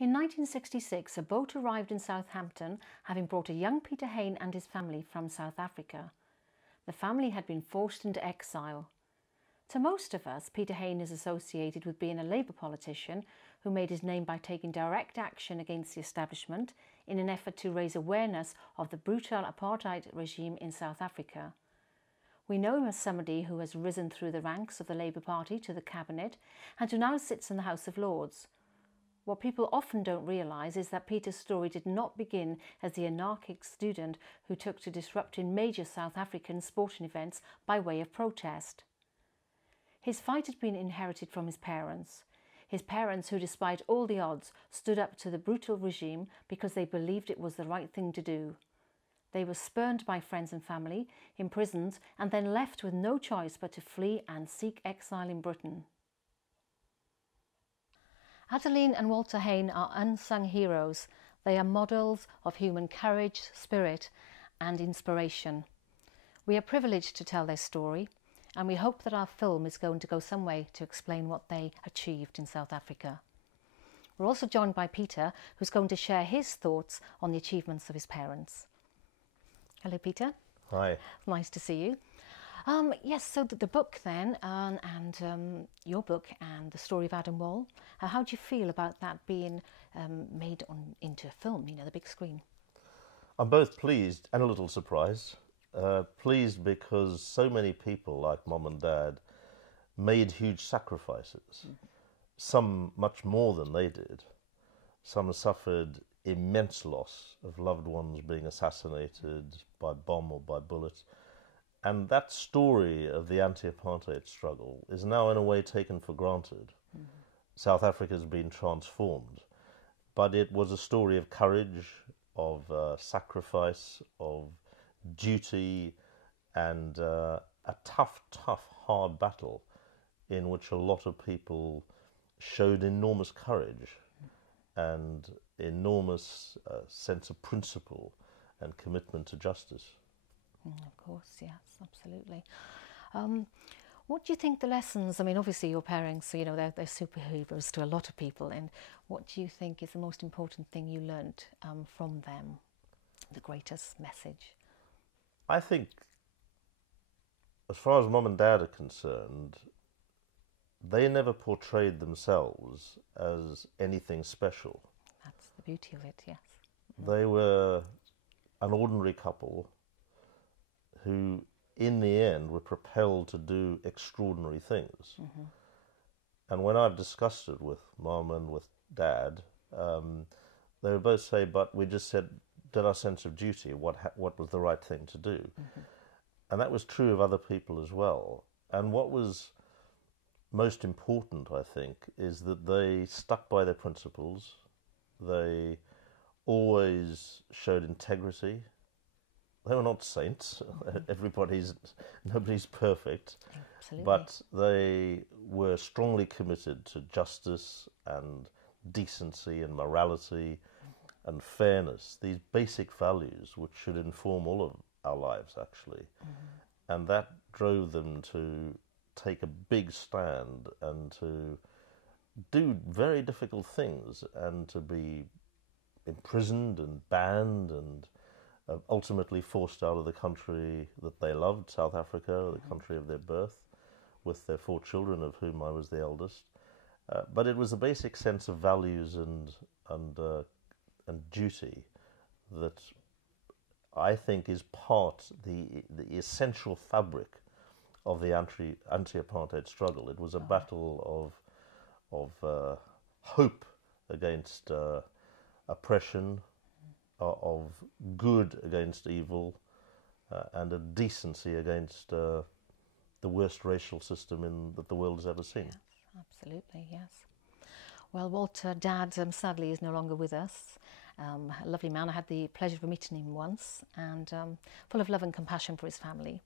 In 1966, a boat arrived in Southampton, having brought a young Peter Hain and his family from South Africa. The family had been forced into exile. To most of us, Peter Hain is associated with being a Labour politician who made his name by taking direct action against the establishment in an effort to raise awareness of the brutal apartheid regime in South Africa. We know him as somebody who has risen through the ranks of the Labour Party to the cabinet and who now sits in the House of Lords. What people often don't realise is that Peter's story did not begin as the anarchic student who took to disrupting major South African sporting events by way of protest. His fight had been inherited from his parents who, despite all the odds, stood up to the brutal regime because they believed it was the right thing to do. They were spurned by friends and family, imprisoned, and then left with no choice but to flee and seek exile in Britain. Adeline and Walter Hain are unsung heroes. They are models of human courage, spirit, and inspiration. We are privileged to tell their story, and we hope that our film is going to go some way to explain what they achieved in South Africa. We're also joined by Peter, who's going to share his thoughts on the achievements of his parents. Hello, Peter. Hi. Nice to see you. Yes, so the book then, and your book and the story of Adam Wall, how do you feel about that being made into a film, the big screen? I'm both pleased and a little surprised. Pleased because so many people, like Mum and Dad, made huge sacrifices. Some much more than they did. Some suffered immense loss of loved ones being assassinated by bomb or by bullet. And that story of the anti-apartheid struggle is now in a way taken for granted. Mm-hmm. South Africa has been transformed, but it was a story of courage, of sacrifice, of duty, and a tough, hard battle in which a lot of people showed enormous courage and enormous sense of principle and commitment to justice. Of course, yes, absolutely. What do you think the lessons, obviously your parents, they're superheroes to a lot of people, and what do you think is the most important thing you learnt from them, the greatest message? I think, as far as Mum and Dad are concerned, they never portrayed themselves as anything special. That's the beauty of it, yes. They were an ordinary couple who, in the end, were propelled to do extraordinary things. Mm-hmm. And when I've discussed it with Mum and with Dad, they would both say, but we just did our sense of duty, what was the right thing to do. Mm-hmm. And that was true of other people as well. And what was most important, I think, is that they stuck by their principles. They always showed integrity. They were not saints. Nobody's perfect. Absolutely. But they were strongly committed to justice and decency and morality and fairness, these basic values which should inform all of our lives, actually. Mm-hmm. And that drove them to take a big stand and to do very difficult things and to be imprisoned and banned and ultimately forced out of the country that they loved, South Africa, the country of their birth, with their 4 children, of whom I was the eldest. But it was a basic sense of values and duty that I think is the essential fabric of the anti-apartheid struggle. It was a battle of hope against oppression, of good against evil, and a decency against the worst racial system that the world has ever seen. Yes, absolutely, yes. Well, Walter, Dad, sadly is no longer with us. A lovely man. I had the pleasure of meeting him once, and full of love and compassion for his family.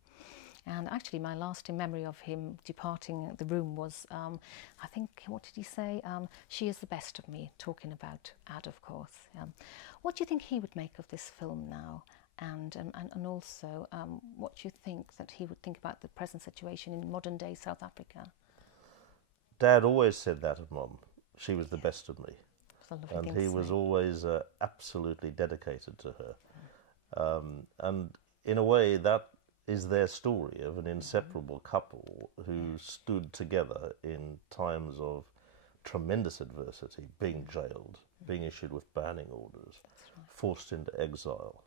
And actually, my last memory of him departing the room was, I think, what did he say? She is the best of me, talking about Ad, of course. What do you think he would make of this film now? And also, what do you think that he would think about the present situation in modern-day South Africa? Dad always said that of Mum. She was the best of me. a lovely and thing he to was say. always absolutely dedicated to her. And in a way, that is their story of an inseparable couple who stood together in times of tremendous adversity, being jailed, being issued with banning orders, forced into exile,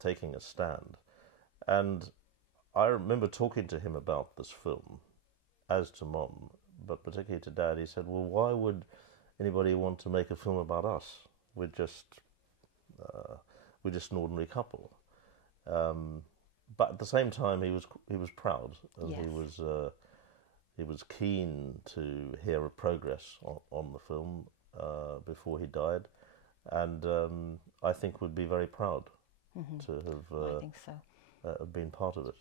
taking a stand. And I remember talking to him about this film, as to Mum, but particularly to Dad. He said, well, why would anybody want to make a film about us? We're just an ordinary couple. But at the same time, he was proud, and Yes. he was keen to hear of progress on the film before he died, and I think would be very proud to I think so. have been part of it.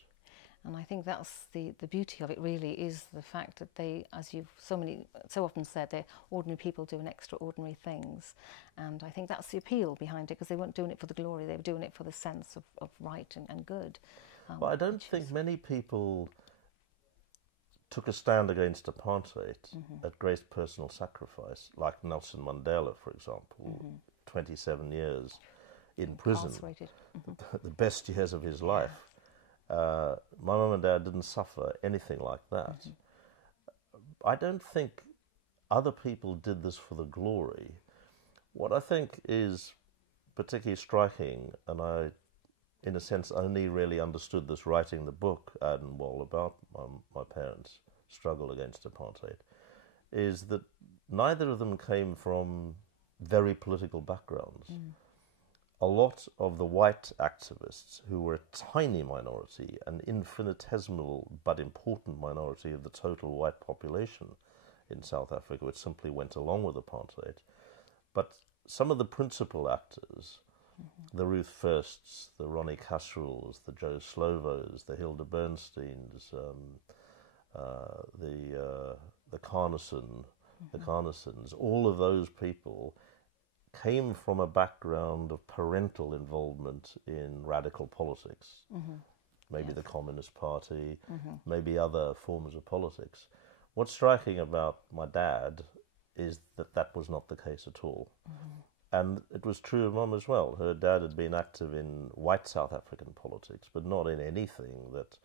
And I think that's the beauty of it, really, is the fact that they, as you've so often said, they're ordinary people doing extraordinary things. And I think that's the appeal behind it, because they weren't doing it for the glory, they were doing it for the sense of right and good. But I don't think many people took a stand against apartheid at great personal sacrifice, like Nelson Mandela, for example, 27 years in prison, the best years of his life. My mum and dad didn't suffer anything like that. I don't think other people did this for the glory. What I think is particularly striking, and I, in a sense, only really understood this writing the book, and well, about my parents' struggle against apartheid, is that neither of them came from very political backgrounds. A lot of the white activists, who were a tiny minority, an infinitesimal but important minority of the total white population in South Africa, which simply went along with apartheid, but some of the principal actors, the Ruth Firsts, the Ronnie Casserols, the Joe Slovos, the Hilda Bernsteins, the Carnesons, all of those people came from a background of parental involvement in radical politics, maybe the Communist Party, maybe other forms of politics. What's striking about my dad is that that was not the case at all. And it was true of Mum as well. Her dad had been active in white South African politics, but not in anything that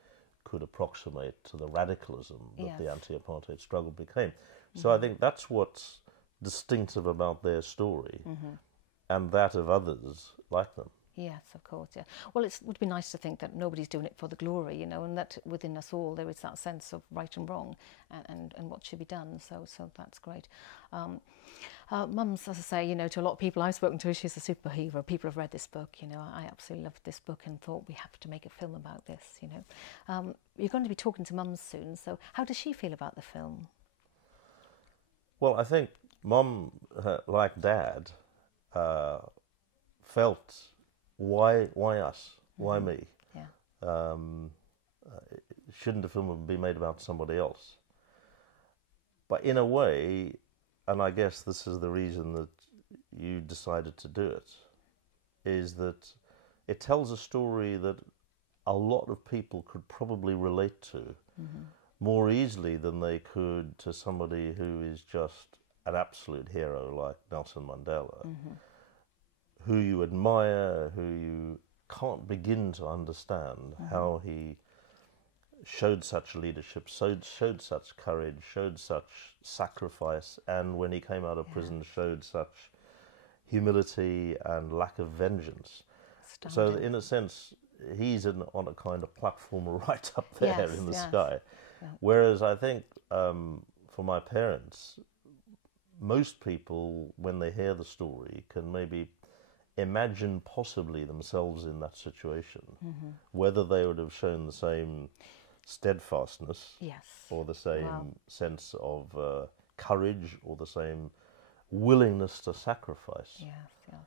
could approximate to the radicalism that the anti-apartheid struggle became. So I think that's what's distinctive about their story and that of others like them. Yes, of course, yeah. Well, it would be nice to think that nobody's doing it for the glory, you know, and that within us all there is that sense of right and wrong and what should be done. So that's great. Mum's, as I say, you know, to a lot of people I've spoken to, she's a superhero. People have read this book, you know. I absolutely loved this book and thought we have to make a film about this, you know. You're going to be talking to Mum soon, so how does she feel about the film? Well, I think Mum, like Dad, felt, why us? Why me? Yeah. Shouldn't the film be made about somebody else? But in a way, and I guess this is the reason that you decided to do it, is that it tells a story that a lot of people could probably relate to more easily than they could to somebody who is just an absolute hero like Nelson Mandela, who you admire, who you can't begin to understand how he showed such leadership, showed such courage, showed such sacrifice, and when he came out of prison showed such humility and lack of vengeance. So in a sense, he's on a kind of platform right up there in the sky. Yeah. Whereas I think for my parents, most people, when they hear the story, can maybe imagine possibly themselves in that situation, whether they would have shown the same steadfastness or the same sense of courage or the same willingness to sacrifice. Yes, yeah.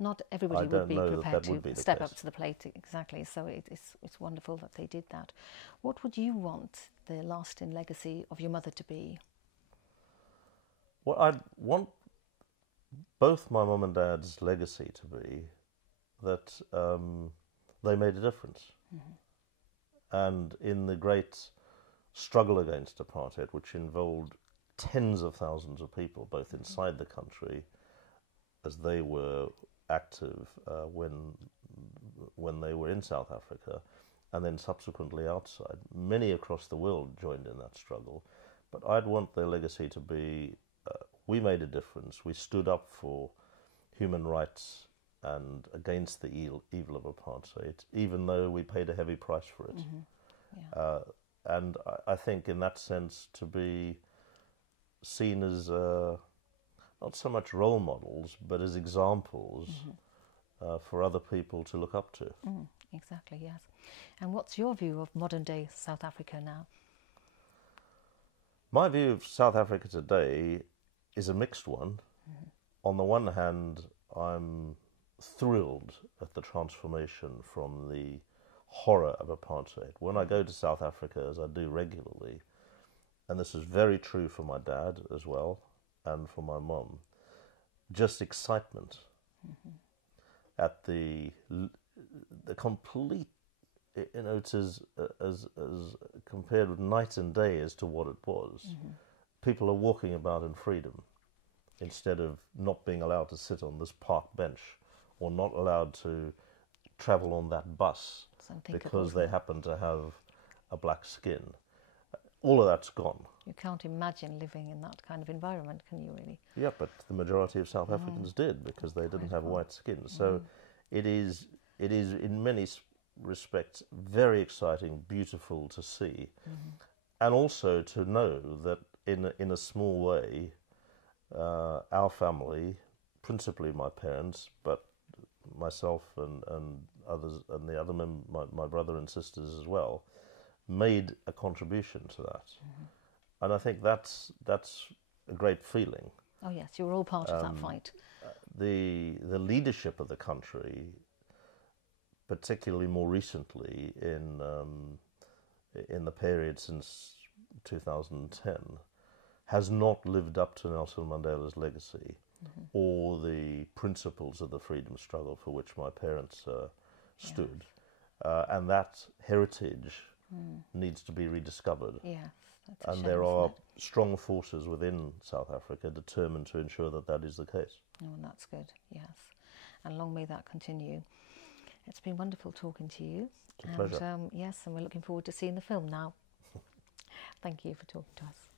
Not everybody would be prepared to step up to the plate, exactly. So it's wonderful that they did that. What would you want the lasting legacy of your mother to be? Well, I'd want both my mum and dad's legacy to be that they made a difference. And in the great struggle against apartheid, which involved tens of thousands of people, both inside the country, as they were active when they were in South Africa, and then subsequently outside. Many across the world joined in that struggle, but I'd want their legacy to be, we made a difference, we stood up for human rights and against the evil of apartheid, even though we paid a heavy price for it. And I think in that sense to be seen as not so much role models, but as examples for other people to look up to. Exactly, yes. And what's your view of modern-day South Africa now? My view of South Africa today is a mixed one. On the one hand, I'm thrilled at the transformation from the horror of apartheid. When I go to South Africa, as I do regularly, and this is very true for my dad as well, and for my mum, just excitement at the complete, it's as compared with night and day as to what it was. People are walking about in freedom instead of not being allowed to sit on this park bench or not allowed to travel on that bus because they happen to have a black skin. All of that's gone. You can't imagine living in that kind of environment, can you really? Yeah, but the majority of South Africans did, because they didn't have white skin. So it is in many respects very exciting, beautiful to see, and also to know that in a small way, our family, principally my parents, but myself and others, and the other my brother and sisters as well, made a contribution to that. And I think that's a great feeling. Oh yes, you were all part of that fight. The leadership of the country, particularly more recently in the period since 2010, has not lived up to Nelson Mandela's legacy or the principles of the freedom struggle for which my parents stood. And that heritage needs to be rediscovered. Yes, that's and there are strong forces within South Africa determined to ensure that that is the case. Oh, and that's good, yes. And long may that continue. It's been wonderful talking to you. It's a pleasure. Yes, and we're looking forward to seeing the film now. Thank you for talking to us.